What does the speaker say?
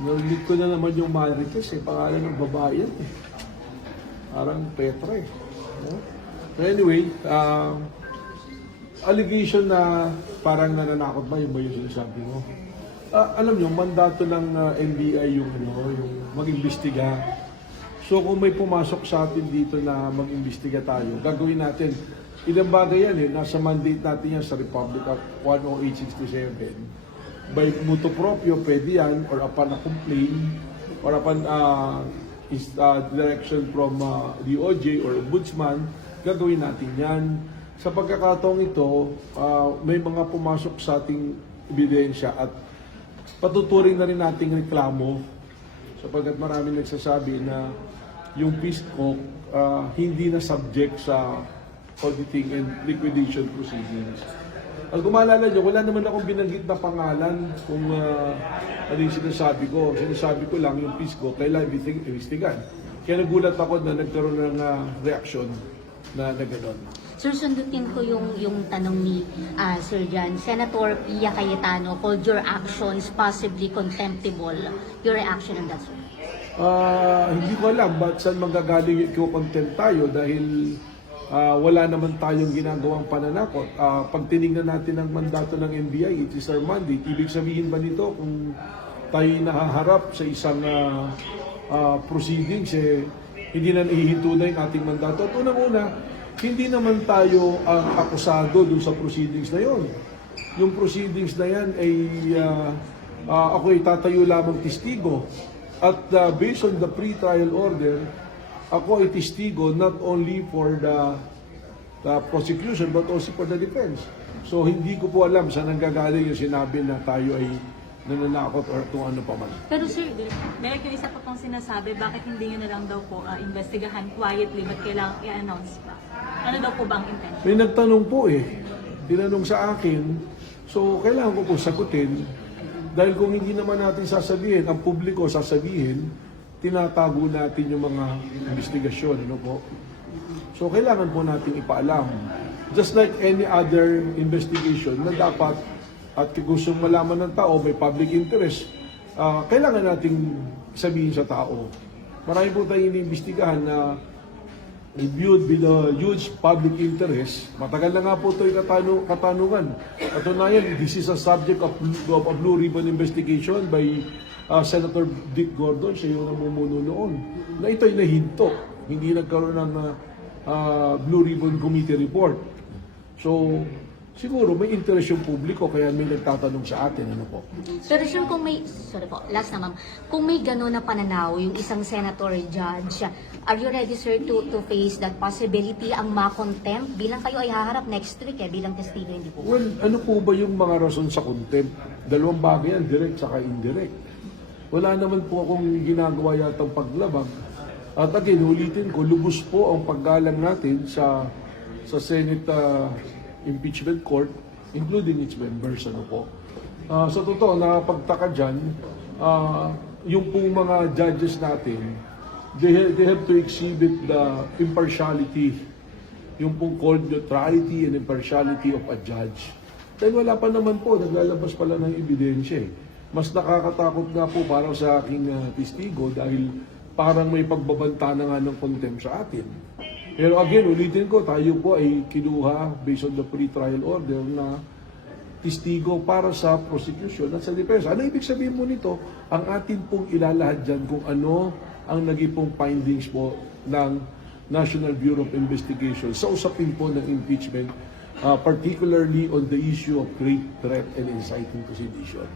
Narinig ko na naman yung Marites pangalan ng babae yan eh. Parang Petra eh. No? So anyway, allegation na parang nananakot ba yung sinasabi mo? Alam nyo, mandato ng NBI yung mag-imbestiga. So kung may pumasok sa atin dito na mag-imbestiga tayo, gagawin natin. Ilang bagay yan eh, nasa mandate natin yan sa Republic Act 10867. By mutuo proprio, pwede yan, or upon a complaint, or upon direction from DOJ or Ombudsman, gagawin natin yan. Sa pagkakataong ito, may mga pumasok sa ating ebidensya at patuturing na rin nating reklamo sapagkat maraming nagsasabi na yung PISCO hindi na subject sa auditing and liquidation proceedings. Ang kumalala nyo, wala naman akong binanggit na pangalan kung ano yung sinasabi ko. Sinasabi ko lang yung PISCO, kailangan investigan. Kaya nagulat ako na nagkaroon ng reaksyon na gano'n. Sir, sundutin ko yung tanong ni Sir Jan. Senator Pia Cayetano called your actions possibly contemptible. Your reaction on that, sir? Hindi ko alam ba't saan manggagaling yung content tayo dahil wala naman tayong ginagawang pananakot. Pag tinignan natin ang mandato ng NBI, it is our mandate. Ibig sabihin ba nito kung tayo nahaharap sa isang proceedings, hindi na nahihinto na yung ating mandato? At unang-una, hindi naman tayo akusado dun sa proceedings na yon. Yung proceedings na yan ay ako ay tatayo lamang testigo. At based on the pre-trial order, ako ay testigo not only for the prosecution but also for the defense. So hindi ko po alam saan nanggagaling yung sinabi na tayo ay nananakot or kung ano pa man. Pero sir, meron yung isa pa pong sinasabi, bakit hindi nyo na lang daw po investigahan quietly, ba't kailangan i-announce pa? Ano daw po ba ang intention? May nagtanong po eh. Tinanong sa akin, so kailangan ko po sagutin dahil kung hindi naman natin sasabihin, ang publiko sasabihin, tinatago natin yung mga investigasyon, ano po. So kailangan po natin ipaalam. Just like any other investigation na dapat at gustong malaman ng tao, may public interest, kailangan nating sabihin sa tao. Marami po tayong iniimbestigahan na reviewed with a huge public interest. Matagal na nga po ito yung katanungan. Katunayan, this is a subject of a Blue Ribbon investigation by Senator Dick Gordon, siya yung namumuno noon, na ito'y nahinto. Hindi nagkaroon ng Blue Ribbon Committee report. So, siguro may interest yung publiko kaya may nagtatanong sa atin, ano po. Pero sir, kung may, sorry po, last na ma'am, kung may gano'n na pananaw yung isang senator judge, are you ready sir to face that possibility ang ma-contempt bilang kayo ay haharap next week bilang testigo, hindi po? Well, ano po ba yung mga rason sa contempt? Dalawang bagay yan, direct saka indirect. Wala naman po akong ginagawa yatang paglabag. At again, ulitin ko, lubos po ang paggalang natin sa Senate Impeachment Court, including its members. Ano po. Sa totoo, nakapagtaka dyan, yung pong mga judges natin, they have to exhibit the impartiality, yung pong called neutrality and impartiality of a judge. Dahil wala pa naman po, naglalabas pala ng ebidensya eh. Mas nakakatakot nga po parang sa aking testigo dahil parang may pagbabanta na nga ng contempt sa atin. Pero again, ulitin ko, tayo po ay kinuha based on the pre-trial order na testigo para sa prosecution at sa defense. Ano ibig sabihin mo nito? Ang atin pong ilalahad dyan kung ano ang naging pong findings po ng National Bureau of Investigation sa usapin po ng impeachment, particularly on the issue of great threat and inciting to sedition.